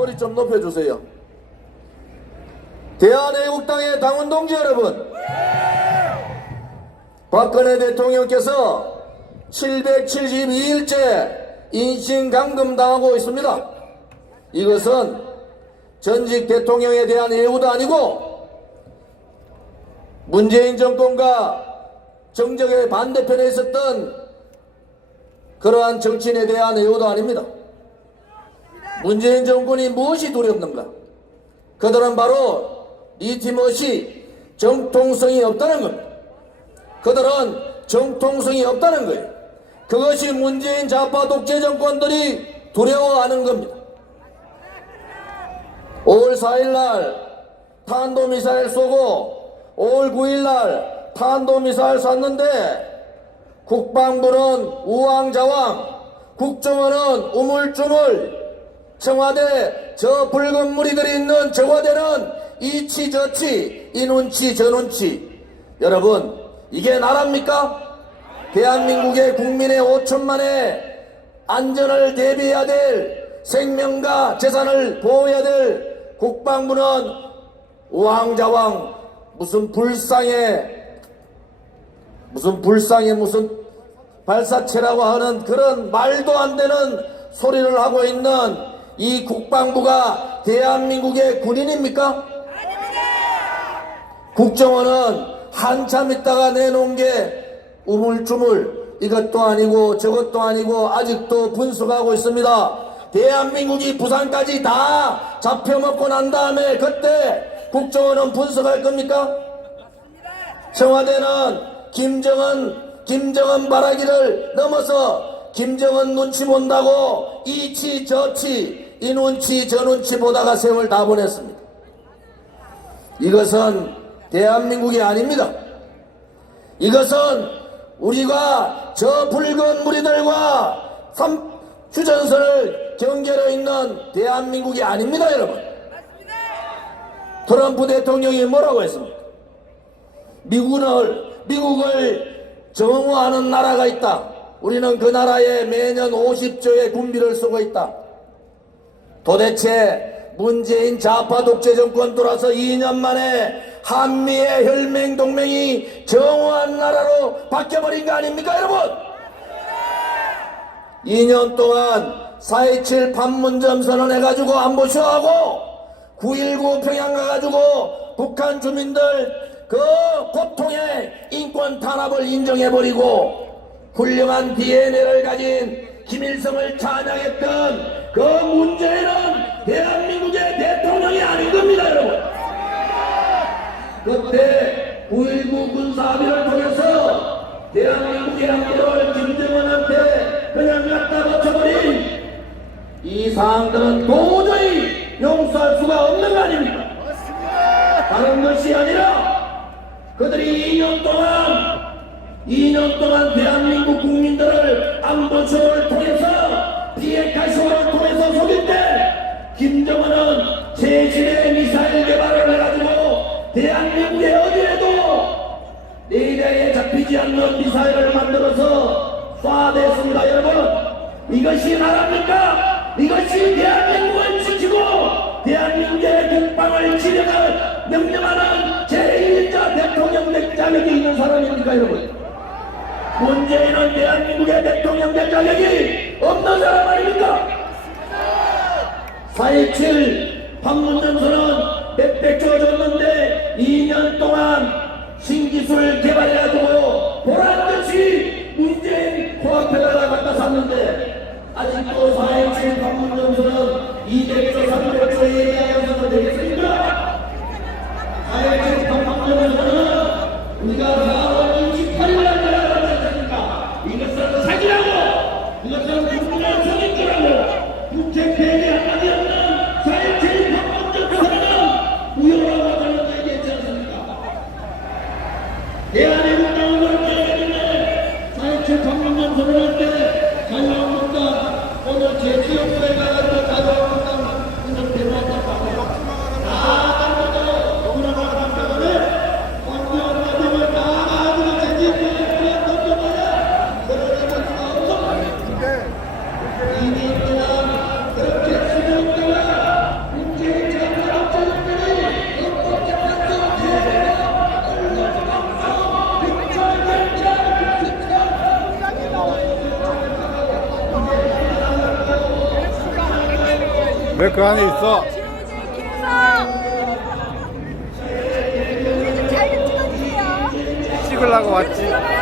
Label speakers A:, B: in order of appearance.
A: 소리 좀 높여주세요. 대한애국당의 당원 동지 여러분. 박근혜 대통령께서 772일째 인신강금당하고 있습니다. 이것은 전직 대통령에 대한 예우도 아니고 문재인 정권과 정적의 반대편에 있었던 그러한 정치인에 대한 예우도 아닙니다. 문재인 정권이 무엇이 두렵는가? 그들은 바로 리티머시 정통성이 없다는 겁니다. 그들은 정통성이 없다는 거예요. 그것이 문재인 좌파 독재 정권들이 두려워하는 겁니다. 5월 4일날 탄도미사일 쏘고 5월 9일날 탄도미사일 쐈는데 국방부는 우왕좌왕, 국정원은 우물쭈물, 청와대 저 붉은 무리들이 있는 청와대는 이치 저치, 이 눈치 저 눈치. 여러분, 이게 나라입니까? 대한민국의 국민의 5천만의 안전을 대비해야 될 생명과 재산을 보호해야 될 국방부는 우왕좌왕 무슨 불상의 무슨 불상의 무슨 발사체라고 하는 그런 말도 안 되는 소리를 하고 있는 이 국방부가 대한민국의 군인입니까? 국정원은 한참 있다가 내놓은 게 우물쭈물 이것도 아니고 저것도 아니고 아직도 분석하고 있습니다. 대한민국이 부산까지 다 잡혀먹고 난 다음에 그때 국정원은 분석할 겁니까? 청와대는 김정은 김정은 바라기를 넘어서 김정은 눈치 본다고 이치 저치 이 눈치 저 눈치 보다가 세월 다 보냈습니다. 이것은 대한민국이 아닙니다. 이것은 우리가 저 붉은 무리들과 삼 휴전선을 경계로 있는 대한민국이 아닙니다, 여러분. 트럼프 대통령이 뭐라고 했습니까? 미국을 미국을 정오하는 나라가 있다. 우리는 그 나라에 매년 50조의 군비를 쓰고 있다. 도대체 문재인 좌파 독재 정권 돌아서 2년 만에 한미의 혈맹 동맹이 정오한 나라로 바뀌어버린 거 아닙니까, 여러분? 2년 동안 4.27 판문점 선언해가지고 안보 쇼하고 9.19 평양 가가지고 북한 주민들 그 고통의 인권 탄압을 인정해버리고 훌륭한 DNA를 가진 김일성을 찬양했던 그 문재인은 대한민국의 대통령이 아닌 겁니다, 여러분. 그때 9.19 군사합의를 통해서 대한민국의 한국을 김정은한테 그냥 갖다 붙여버린 이 사항들은 도저히 용서할 수가 없는 거 아닙니까? 다른 것이 아니라 그들이 2년 동안 2년 동안 대한민국 국민들을 안보쇼를 통해서 비핵화쇼를 통해서 속일 때 김정은은 최신의 미사일 개발을 해가지고 대한민국의 어디에도 레이더에 잡히지 않는 미사일을 만들어서 쏴댔습니다 여러분 이것이 나라입니까? 이것이 대한민국을 지키고 대한민국의 국방을 지령할 명령하는 제1자 대통령 될 자격이 있는 사람입니까 여러분 문재인은 대한민국의 대통령 될 자격이 없는 사람 아닙니까? 4.27 판문점선언 몇백 조 줬는데 2년 동안 신기술 개발해가지고 보란듯이 문재인 코앞에다가 갖다 샀는데 아직도 4.27 판문점선언 200 উপরে 그 안에
B: 있어. 찍으려고 왔지.